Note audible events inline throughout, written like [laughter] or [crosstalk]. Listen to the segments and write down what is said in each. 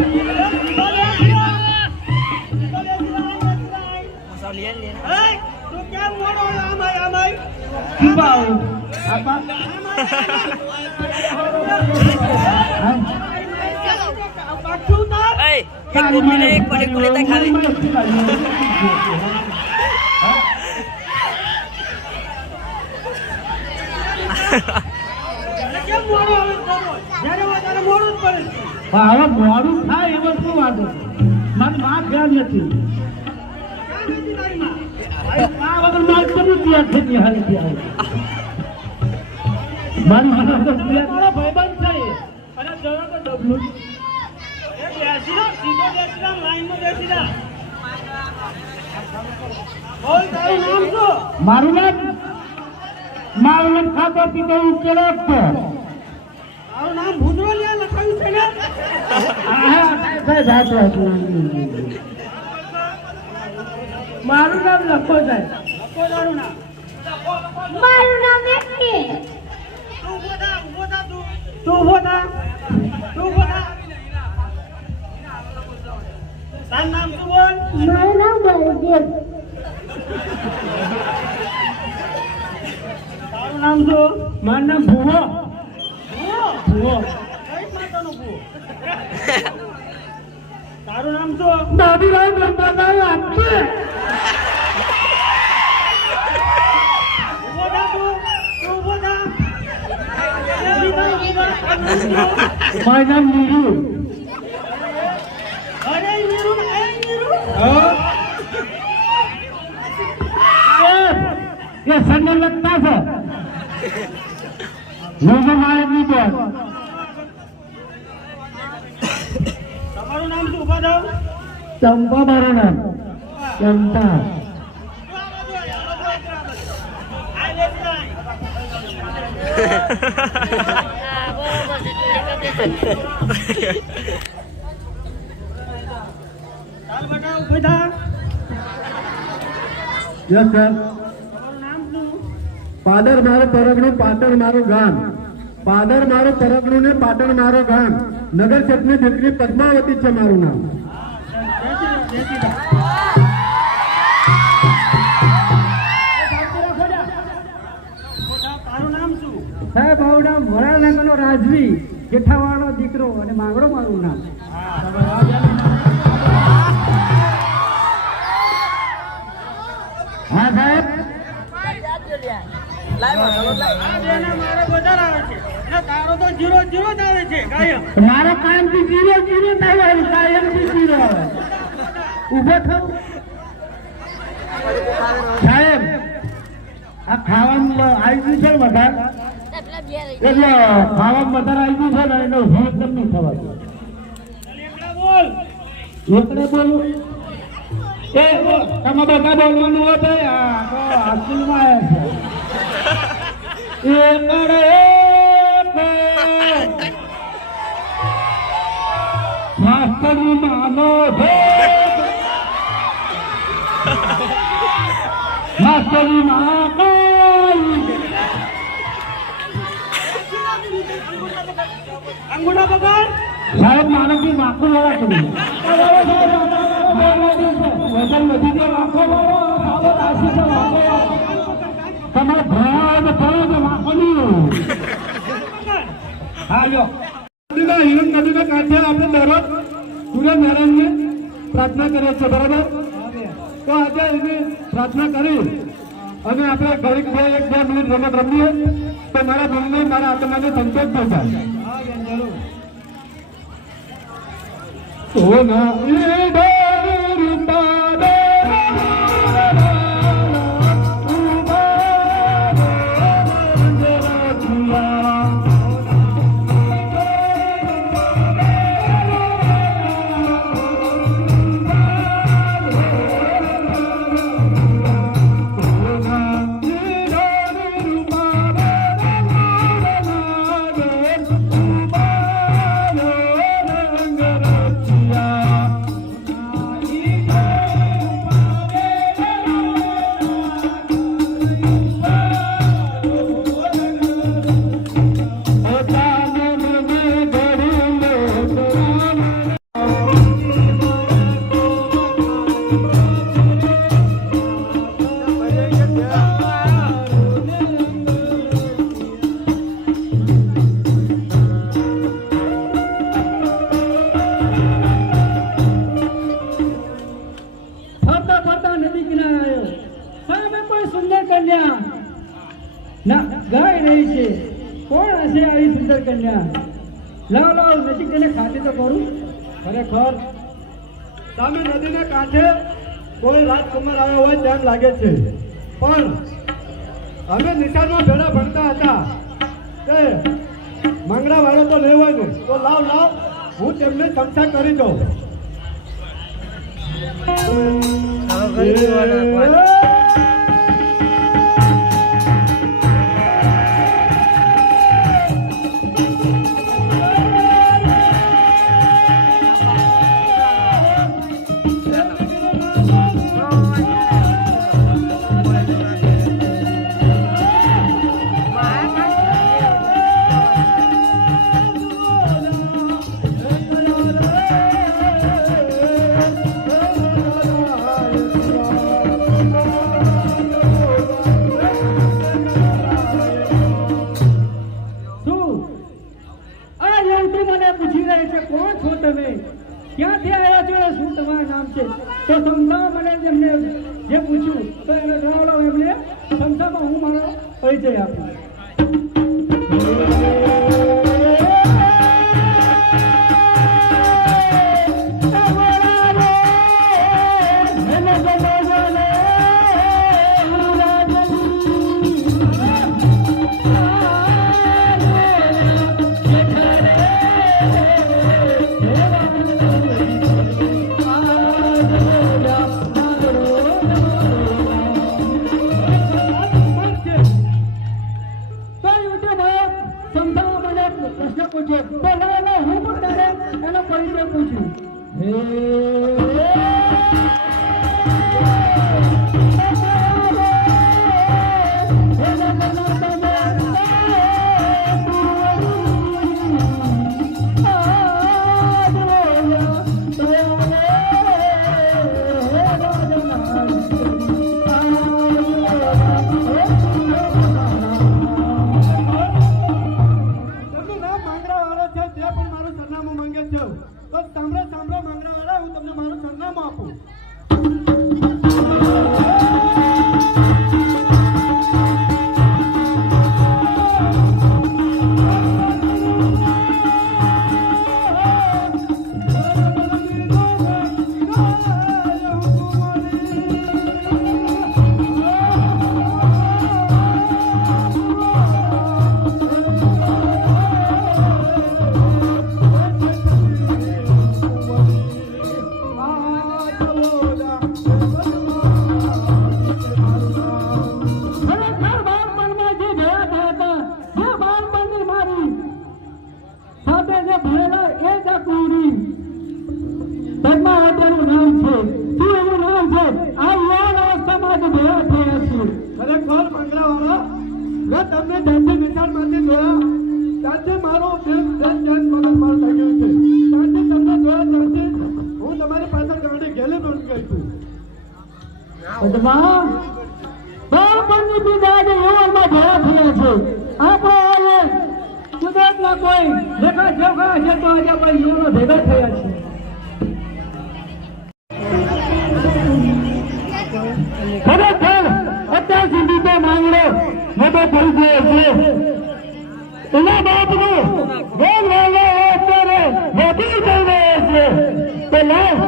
એ, તું કેમ મોડો આવ્યો? આમ આય, આમ આય. કીપાવ આપા પાછું ઉતાર. Ay, એક બુમ્મીને એક પડે કુલેતા ખાલી. એટલે કેમ મોડો આવે દરરોજ? જ્યારે હોય ત્યારે મોડું જ પડે છે. હવે મોડું થાય એમાં શું વાંધો? મને માં ધ્યાન નથી? આ વગર માલ કરું ત્યાં મારી મને મારો ભાઈબંધ છે અરે જરા તો ડબલું. બેસી સીધો બેસી લાઈનમાં બેસી? મારું નામ મારું નામ ખાતો પીતો ઉકેલો મારું નામ ભૂતરોલિયા લખાયું છે ને? મારું નામ લખો લખો નામ. મારું નામ વ્યક્તિ તું ઊભો થા, તું. તું થા. તું ઊભો થા. તારું નામ શું બોલ? મારું નામ બળદેવ તારું નામ શું? મારું નામ ભૂવો ભૂવો. ભૂવો કઈ માતાનો ભૂવો? તારું નામ શું? દાદીરાવ બ્રહ્માદાય આપશે ઊભો થા તું. ઊભો થા. મારું નામ નીરુ અરે વીરુ ને, એ વીરુ. એ સને લગતા છે લોકો મારે નહીં બોલ તમારું નામ શું ઊભા થાઓ. ચંપા મારું નામ ચંપા આ બાજુ આય, આ બાજુ આય, આ બાજુ. આય બેસી જા, આય. Yes sir. તમારું નામ શું? પાદર મારો પરગણું પાટણ મારું ગામ. પાદર મારું પરગણું ને પાટણ મારો ગામ. નગર ચટની દીકરી પદ્માવતી છે મારું નામ. સાહેબ મારું નામ વરાનગરનો રાજવી જેઠાવાળો દીકરો અને માંગડો મારું નામ. હા સાહેબ? આ મારો વધારે આવે છે. તારો તો જીરો જીરો જ છે, કાયમ. મારો થી જીરો જીરો થી જીરો આવે ઊભો સાહેબ, આ ખાવાનું આવી ગયું છે વધારે? એટલે ખાવાનું વધારે આવી ગયું છે ને એનો ચાલ એકલા બોલ એકડે બોલું? એ, તમે બધા આ તો છે. એકડે ધર્મની માનો માસ્ટરી અંગુડા સાહેબ માણસની માખું લેવા છું વજન તમારે ભરાય તો ભરો નહીં હા જો નદીના હિરણ કાંઠે આપણે દરરોજ સૂર્યનારાયણને પ્રાર્થના કરે છે બરાબર? તો આજે એની પ્રાર્થના કરી અને આપણે ઘડીક બે એક બે મિનિટ રમત રમીએ. તો મારા મનને મારા આત્માને સંતોષ થઈ જાય ઓ ના વિનંતી કરું? ખરેખર સામે નદીના કાંઠે કોઈ રાજકુમાર આવ્યો હોય તેમ લાગે છે. પણ અમે નિશાળમાં ભેળા ભણતા હતા. તે મંગળાવાળો તો લેવો નહીં તો લાવ લાવ હું તેમને શંકા કરી દઉં. છે આપણે થઈ ગયો છે એના બાપનું ગોળ વાળો અત્યારે છે તો લાવ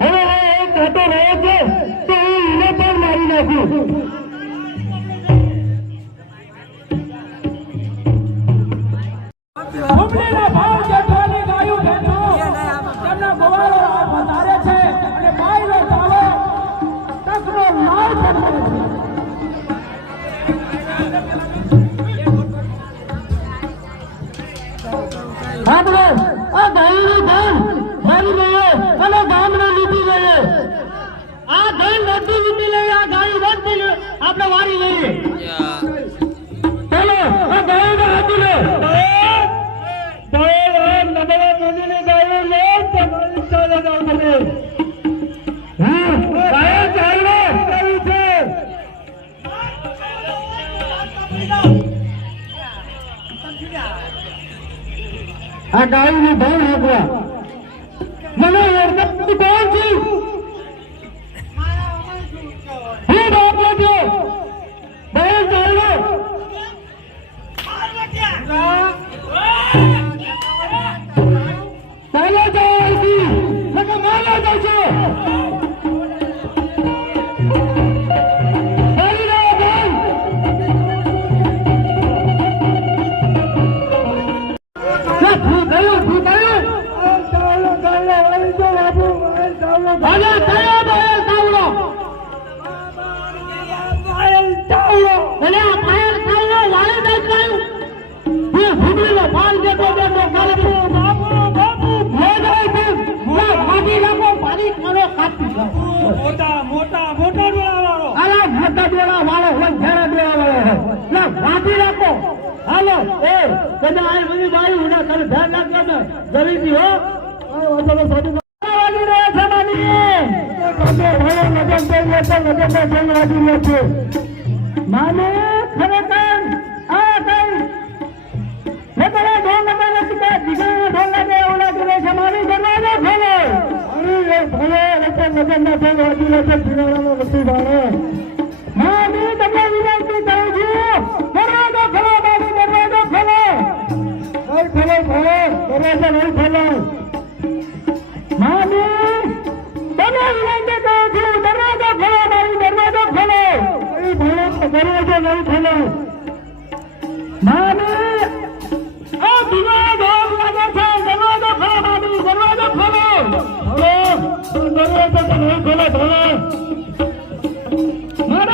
હવે એક છે તો ઉમરીના ભાવ જેઠવાની ગાયું બહેનો તેમના ગોવાળો આ વધારે છે અને બાયલો ચાલો તકનો લાલ કરે છે. આપણે આ ગાયની ધન અને ગામને આ ધન લઈએ આ ગાય નથી આપણે વારી લઈએ. ગાય ચાલે આ ગાયની ભાવ હાંકવા મને કોણ છું? ના, માટી નાખો. હાલો, એ, કદાચ આ બધી બાઈ ઉડા કરે, ધ્યાન રાખજો ને. જલ્દીથી હો. છે, છે, છે. મામી, ખરેખર, આ કઈ મેં ઢોલ લગાવ્યો નથી કે દીકરીનો ઢોલ લાગે એવું લાગી રહ્યું છે મારી દરવાજો ખોલો છે ماني دغه विनंती کومو مرادو خلوادي مرادو خله نور خله هو ترته نور خله ماني پننه ننده ته دغه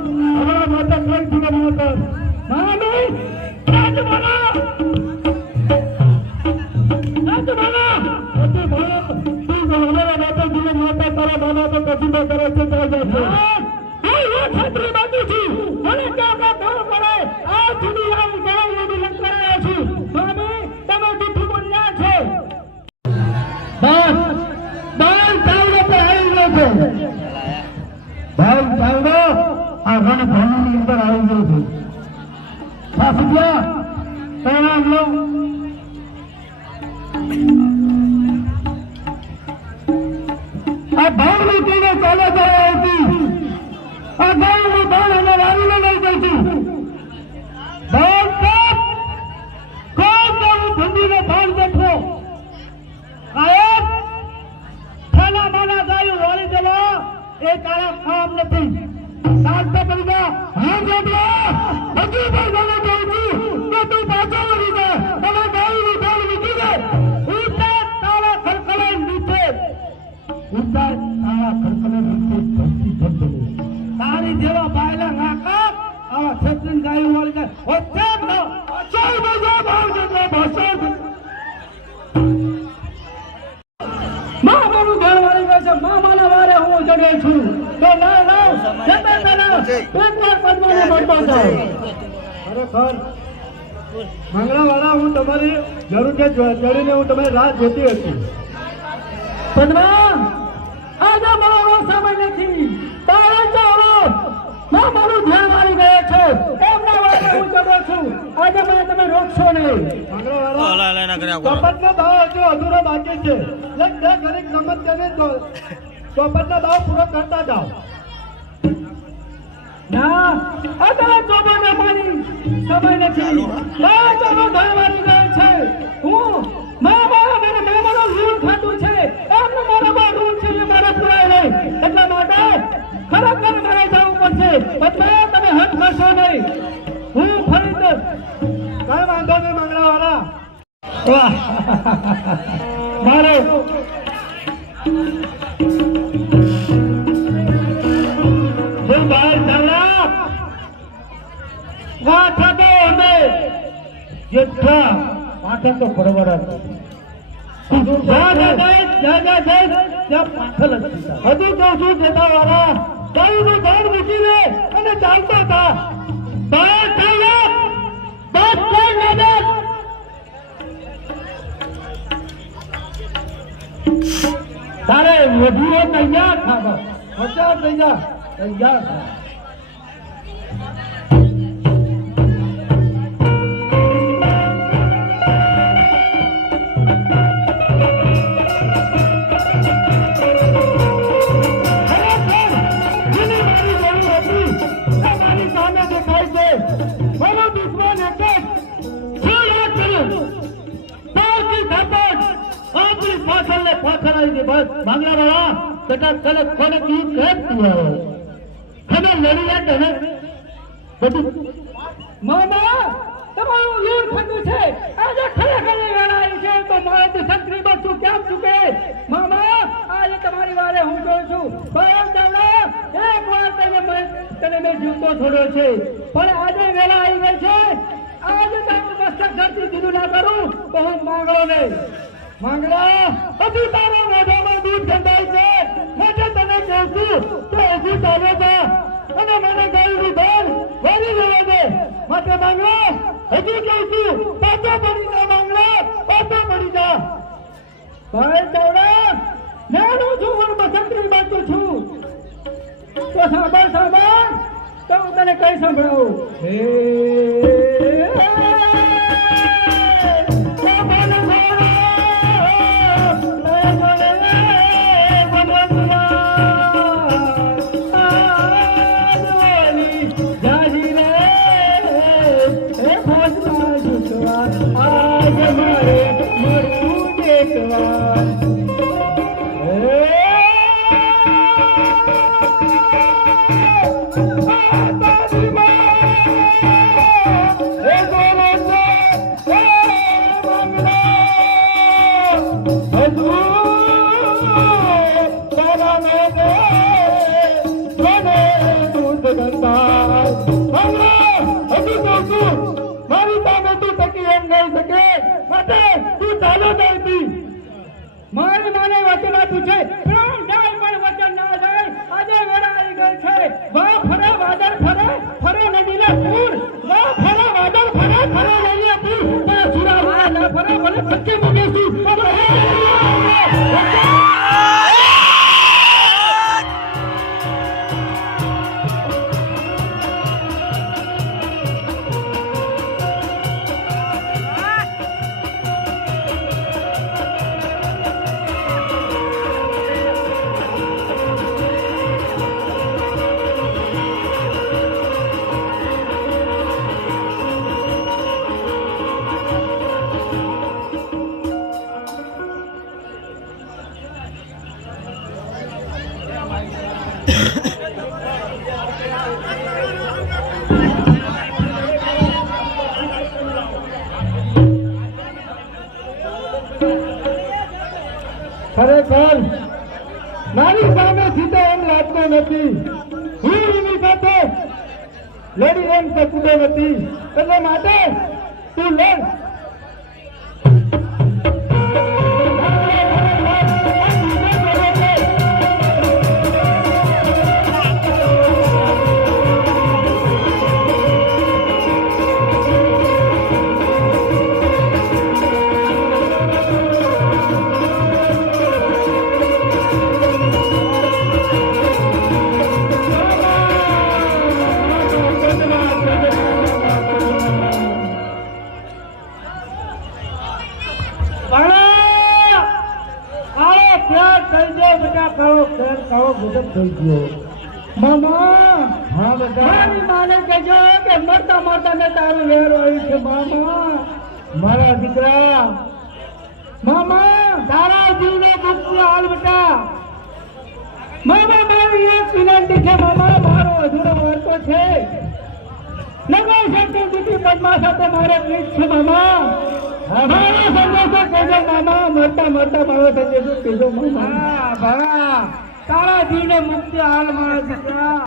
आम्हाला माता काय तुला म्हणतात ભૂમિની અંદર આવી ગયો છે. સાસુડિયા પ્રણામ લો આ ભાવની ટીમે ચાલે જાય હતી આ ભાવ લાવીને લઈ જઈશું ભાવ ખાના માના ગાયું વાળી દેવા એ તારા કામ નથી. કરી દે હા જોડવા હજુ પણ મને કહું છું કે તું પાછો વળી જા તમે દે મારું ઘર વાળી ગયો છે. માં મારા વારે હું ચડ્યો છું. તો ના ના. ખરેખર મંગળાવાળા હું તમારી જરૂરથી જ ચડીને હું તમારી રાહ જોતી હતી. પદ્મા આજે મારો સમય નથી તારે ચાલો માં મારું ધ્યાન આવી ગયો છે. એમના વારે હું ચડ્યો છું. આજે મને તમે રોકશો નહીં. મંગળવાળા ચોપટનો દાવ હજુ અધૂરો બાકી છે. તેને ચોપટનો દાવ પૂરો કરતા જાઓ. ના અત્યારે ચોબો ને મારી સમય નથી. મારા ધરવાની ગયો છે. હું મા મારા મને મહેમાનો લૂણ થતું છે. એમને મારા બા લૂણ છે એ મારે પુરાય નહીં. એટલા માટે ખરેખર મારે જવું પડશે. પછી તમે હટ કરશો નહીં. હું ફરી કઈ વાંધો નહીં મંગળાવાળા વાહ. [laughs] મારે. વાઠા તો અમે જેઠા વાઠા તો સીધા. હજુ કહું છું જેઠા વાળા ગાયનું ઝાડ મૂકીને અને ચાલતા હતા. તારે વધુ તૈયાર થા પચાસ તૈયાર થા. પાછળ વાળા બેટા તને કોને કીધું કેમ તું? તમે લડી લે તને? બધું. મામા તમારું લૂર થતું છે. આજે ખરેખર વેળા આવી છે, તો મારે તો સંતરી માં છું કેમ ચૂકે મામા આજે તમારી વારે હું જોઉં છું. બરાબર ચાલો. એક વાર તને મેં તને મેં જીવતો છોડ્યો છે. પણ આજે વેળા આવી ગઈ છે. આજે તારું મસ્તક ધરતી દીધું ના કરું, તો હું માંગણો નહીં. માંગડા હજુ તારા મોઢામાં દૂધ ગંધાય છે. માટે તને કહું છું તો હજુ ચાલે છે અને મને ગાયું ધન ભરી ગયો દે. માટે માંગડા હજુ કહું છું પાછો પડી જા માંગડા પાછો પડી જા. ભાઈ ચાવડા નાનું છું પણ બસંતરી બાજુ છું. તો સાંભળ સાંભળ, તો હું તને કઈ સંભળાવું? હે ફરે ભલે સચ્ચે ખરેખર, મારી સામે સીધો એમ લાગતો નથી. હું એની સાથે લડી એમ તો કુડે નથી. એટલે માટે તું લડ. મામા મારા દીકરા. મામા તારા જીવને દુઃખ હાલ બેટા. મામા મારી એક વિનંતી છે મામા મારો અધૂરો વાર્તો છે. નગર સાથે દીદી પદ્મા સાથે મારે પ્લીઝ છે મામા. મારો સંદેશો કહેજો મામા. મરતા મરતા મારો સંદેશો કહેજો મામા. ભણા તારા જીવને મુક્તિ હાલ મારા દીકરા.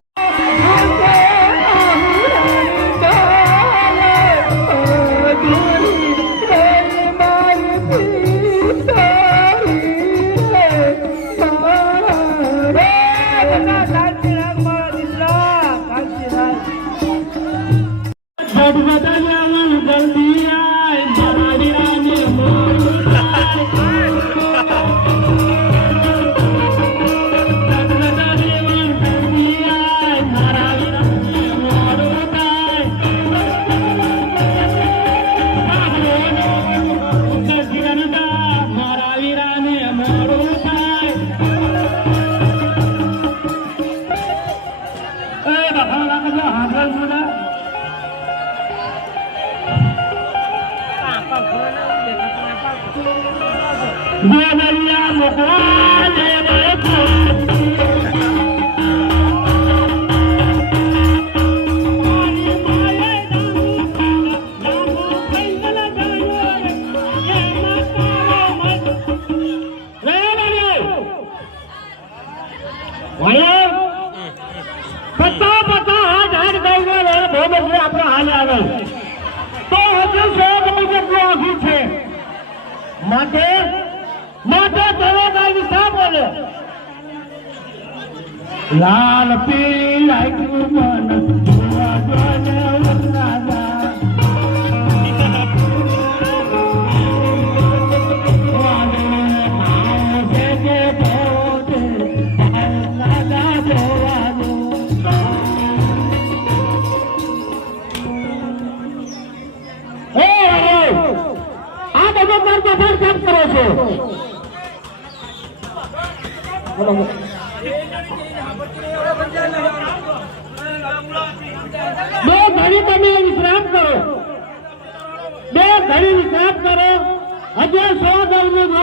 બધો માર્ગ પર કેમ કરો છો? બે ઘડી તમે વિશ્રામ કરો. બે ઘડી વિશ્રામ કરો. હજાર સો